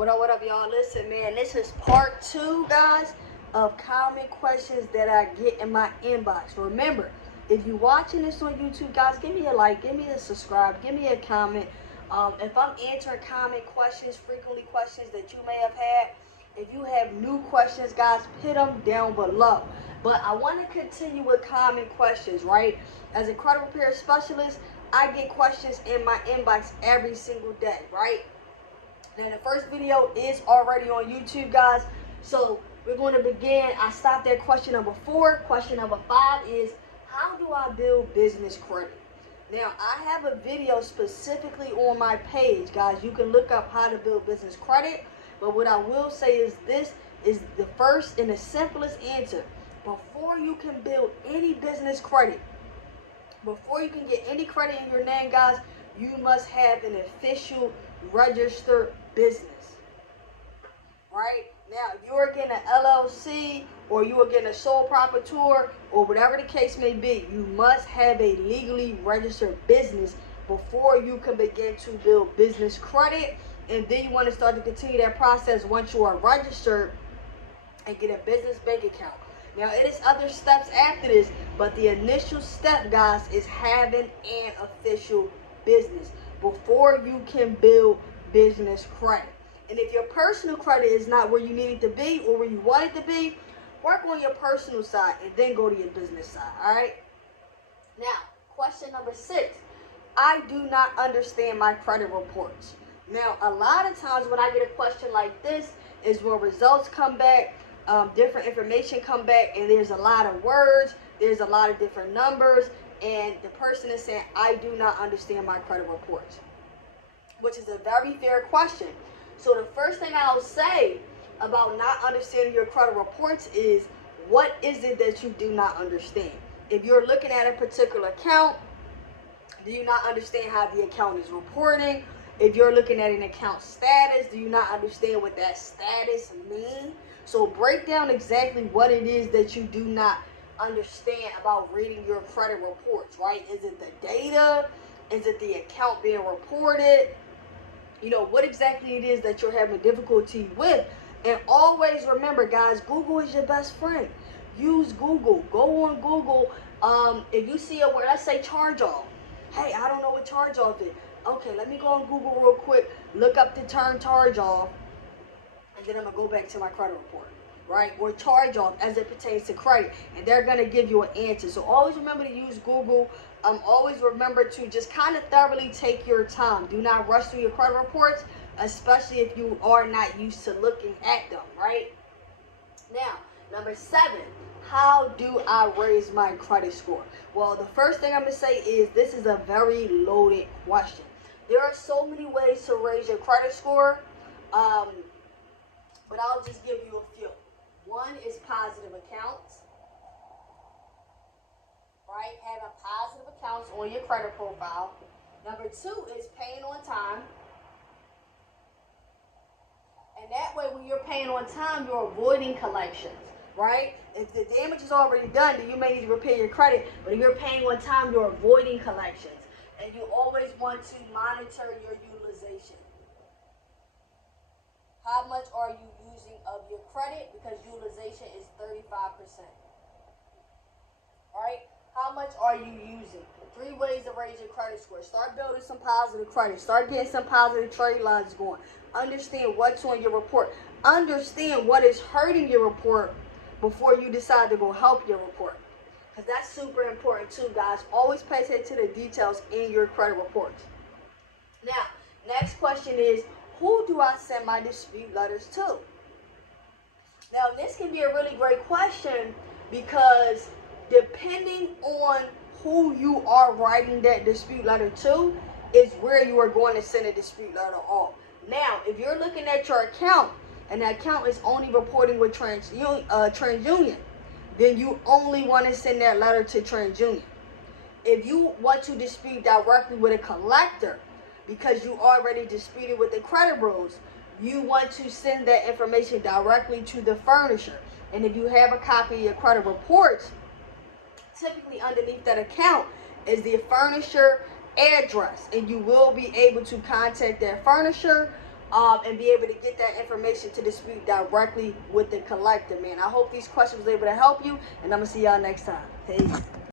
What up, y'all? Listen, man, this is part 2, guys, of common questions that I get in my inbox. Remember, if you're watching this on YouTube, guys, give me a like, give me a subscribe, give me a comment. If I'm answering common questions, frequently questions that you may have had, if you have new questions, guys, put them down below. But I want to continue with common questions, right? As a credit repair specialist, I get questions in my inbox every single day, right? Now, the first video is already on YouTube, guys. So we're going to begin. I stopped at question number 4. Question number 5 is, how do I build business credit? Now, I have a video specifically on my page, guys. You can look up how to build business credit. But what I will say is this is the first and the simplest answer. Before you can build any business credit, before you can get any credit in your name, guys, you must have an official registered business. Right? Now, if you are getting an LLC or you are getting a sole proprietor or whatever the case may be, you must have a legally registered business before you can begin to build business credit. And then you want to start to continue that process once you are registered and get a business bank account. Now, it is other steps after this, but the initial step, guys, is having an official business before you can build business credit. And if your personal credit is not where you need it to be or where you want it to be, work on your personal side and then go to your business side, all right? Now, question number 6. I do not understand my credit reports. Now, a lot of times when I get a question like this is when results come back, different information come back, and there's a lot of words, there's a lot of different numbers, and the person is saying, I do not understand my credit reports, which is a very fair question. So the first thing I'll say about not understanding your credit reports is, what is it that you do not understand? If you're looking at a particular account, do you not understand how the account is reporting? If you're looking at an account status, do you not understand what that status means? So break down exactly what it is that you do not understand about reading your credit reports, right? Is it the data? Is it the account being reported? You know, what exactly it is that you're having difficulty with. And always remember, guys, Google is your best friend. Use Google. Go on Google. If you see a word, let's say charge off. Hey, I don't know what charge off is. Okay, let me go on Google real quick, look up the term charge off, and then I'm going to go back to my credit report, right? Or charge off as it pertains to credit, and they're going to give you an answer. So always remember to use Google. Always remember to just kind of thoroughly take your time. Do not rush through your credit reports, especially if you are not used to looking at them, right? Now, number 7. How do I raise my credit score? Well, the first thing I'm going to say is this is a very loaded question. There are so many ways to raise your credit score, but I'll just give you a few. One is positive accounts, right? Having positive accounts on your credit profile. Number 2 is paying on time. And that way, when you're paying on time, you're avoiding collections, right? If the damage is already done, then you may need to repair your credit. But if you're paying on time, you're avoiding collections. And you always want to monitor your utilization. How much are you using of your credit? Because utilization is 35%. Right? How much are you using? 3 ways to raise your credit score. Start building some positive credit. Start getting some positive trade lines going. Understand what's on your report. Understand what is hurting your report before you decide to go help your report. Because that's super important too, guys. Always pay attention to the details in your credit reports. Now, next question is, who do I send my dispute letters to? Now, this can be a really great question because depending on who you are writing that dispute letter to is where you are going to send a dispute letter off. Now, if you're looking at your account and that account is only reporting with TransUnion, then you only want to send that letter to TransUnion. If you want to dispute directly with a collector because you already disputed with the credit bureaus, you want to send that information directly to the furnisher. And if you have a copy of your credit reports, typically underneath that account is the furnisher address, and you will be able to contact that furnisher and be able to get that information to dispute directly with the collector, man. I hope these questions was able to help you, and I'm going to see y'all next time. Peace.